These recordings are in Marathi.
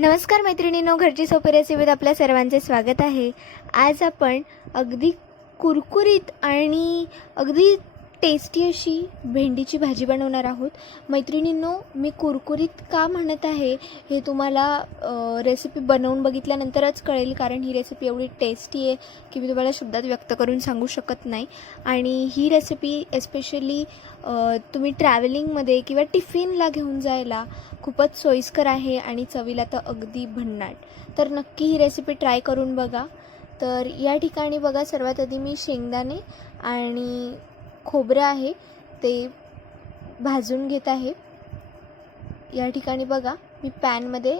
नमस्कार मैत्रिणींनो, घरची सोपी रेसिपीत आपल्या सर्वांचे स्वागत आहे। आज आपण अगदी कुरकुरीत आणि अगदी टेस्टी अशी भेंडीची भाजी बनवणार आहोत। मैत्रिणींनो, मी कुरकुरीत का म्हणत आहे हे तुम्हाला रेसिपी बनवून बघितल्यानंतरच कळेल, कारण ही रेसिपी एवढी टेस्टी आहे की मी तुम्हाला शब्दात व्यक्त करून सांगू शकत नाही। आणि ही रेसिपी एस्पेशली तुम्ही ट्रॅव्हलिंगमध्ये किंवा टिफिनला घेऊन जायला खूपच सोयीस्कर आहे आणि चवीला तर अगदी भन्नाट। तर नक्की ही रेसिपी ट्राय करून बघा। तर या ठिकाणी बघा, सर्वात आधी मी शेंगदाणे आणि खोबरं आहे ते भाजून घेत आहे। या ठिकाणी बघा, मी पॅनमध्ये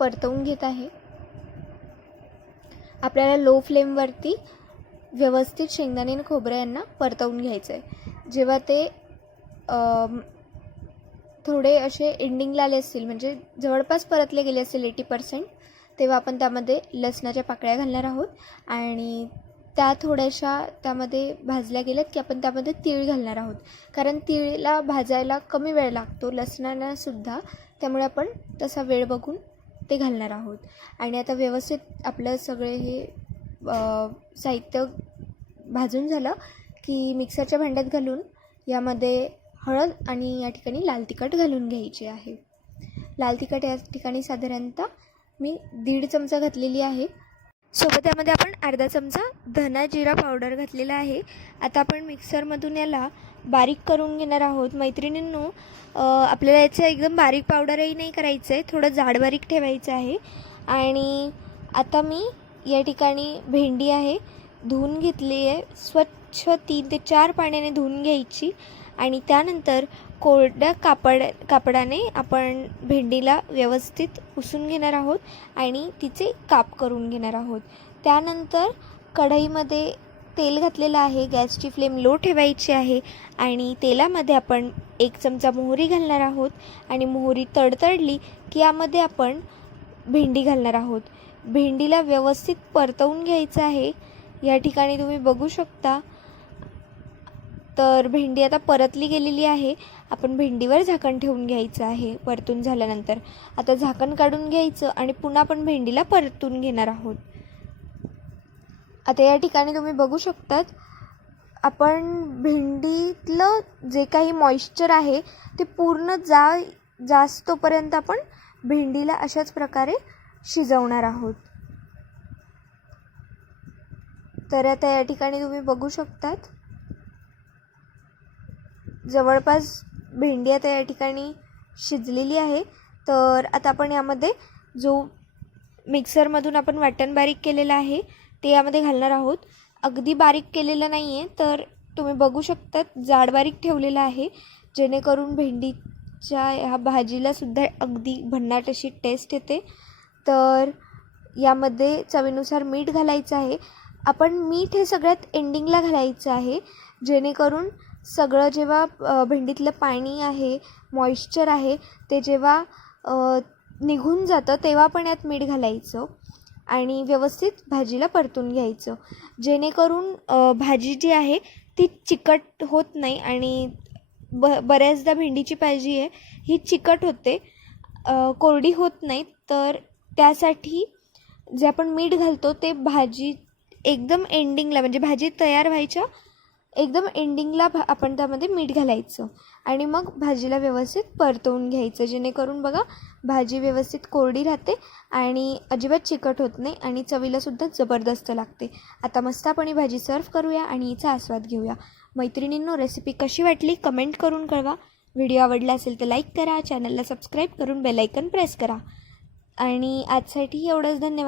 परतवून घेत आहे। आपल्याला लो फ्लेमवरती व्यवस्थित शेंगदाणे आणि खोबरं यांना परतवून घ्यायचं आहे। जेव्हा ते थोडे असे एंडिंगला आले असतील, म्हणजे जवळपास परतले गेले असतील 80%, तेव्हा आपण त्यामध्ये लसणाच्या पाकळ्या घालणार आहोत। आणि त्या थोड्याशा त्यामध्ये भाजल्या गेल्यात की आपण त्यामध्ये तीळ घालणार आहोत, कारण तीळला भाजायला कमी वेळ लागतो, लसणाला सुद्धा, त्यामुळे आपण तसा वेळ बघून ते घालणार आहोत। आणि आता व्यवस्थित आपलं सगळे हे साहित्य भाजून झालं की मिक्सरच्या भांड्यात घालून यामध्ये हळद आणि या ठिकाणी लाल तिखट घालून घ्यायचे आहे। लाल तिखट या ठिकाणी साधारणतः मी 1.5 चमचा घातलेली आहे। सोबत त्यामध्ये आपण अर्धा चमचा धना जिरा पावडर घातलेला आहे। आता आपण मिक्सरमधून याला बारीक करून घेणार आहोत। मैत्रिणींनो, आपल्याला याचं एकदम बारीक पावडरही नाही करायचं आहे, थोडं जाड बारीक ठेवायचं आहे। आणि आता मी या ठिकाणी भेंडी आहे धुवून घेतली आहे, स्वच्छ 3 ते 4 पाण्याने धुवून घ्यायची। आणि त्यानंतर कोरड्या कापडाने आपण भेंडीला व्यवस्थित पुसून घेणार आहोत आणि तिचे काप करून घेणार आहोत। त्यानंतर कढईमध्ये तेल घातलेलं आहे, गॅसची फ्लेम लो ठेवायची आहे आणि तेलामध्ये आपण 1 चमचा मोहरी घालणार आहोत। आणि मोहरी तडतडली की यामध्ये आपण भेंडी घालणार आहोत। भेंडीला व्यवस्थित परतवून घ्यायचं आहे। या ठिकाणी तुम्ही बघू शकता, तर भेंडी आता परतली गेलेली आहे। आपण भेंडीवर झाकण ठेवून घ्यायचं आहे। परतून झाल्यानंतर आता झाकण काढून घ्यायचं आणि पुन्हा आपण भेंडीला परतून घेणार आहोत। आता या ठिकाणी तुम्ही बघू शकतात, आपण भेंडीतलं जे काही मॉइश्चर आहे ते पूर्ण जास्तोपर्यंत आपण भेंडीला अशाच प्रकारे शिजवणार आहोत। तर आता या ठिकाणी तुम्ही बघू शकतात, जवळपास भेंडी आता या ठिकाणी शिजलेली आहे। तर आता आपण यामध्ये जो मिक्सरमधून आपण वाटण बारीक केलेलं आहे ते यामध्ये घालणार आहोत। अगदी बारीक केलेलं नाही आहे, तर तुम्ही बघू शकतात जाड बारीक ठेवलेलं आहे, जेणेकरून भेंडीच्या ह्या भाजीला सुद्धा अगदी भन्नाट अशी टेस्ट येते। तर यामध्ये चवीनुसार मीठ घालायचं आहे। आपण मीठ हे सगळ्यात एंडिंगला घालायचं आहे, जेणेकरून सगळं जेव्हा भेंडीतलं पाणी आहे, मॉइश्चर आहे, ते जेव्हा निघून जातं तेव्हा पण यात मीठ घालायचं आणि व्यवस्थित भाजीला परतून घ्यायचं, जेणेकरून भाजी जी आहे ती चिकट होत नाही। आणि बऱ्याचदा भेंडीची भाजी आहे ही चिकट होते, कोरडी होत नाही। तर त्यासाठी जे आपण मीठ घालतो ते भाजी एकदम एंडिंगला, म्हणजे भाजी तयार व्हायच्या एकदम एंडिंगला आपण त्यामध्ये मीठ घालायचं आणि मग भाजीला व्यवस्थित परतवून घ्यायचं, जेणेकरून बघा भाजी व्यवस्थित कोरडी राहते आणि अजिबात चिकट होत नाही आणि चवीलासुद्धा जबरदस्त लागते। आता मस्त आपण ही भाजी सर्व करूया आणि हिचा आस्वाद घेऊया। मैत्रिणींनो, रेसिपी कशी वाटली कमेंट करून कळवा। व्हिडिओ आवडला असेल तर लाईक करा, चॅनलला सबस्क्राईब करून बेल आयकन प्रेस करा। आणि आजसाठी एवढंच, धन्यवाद।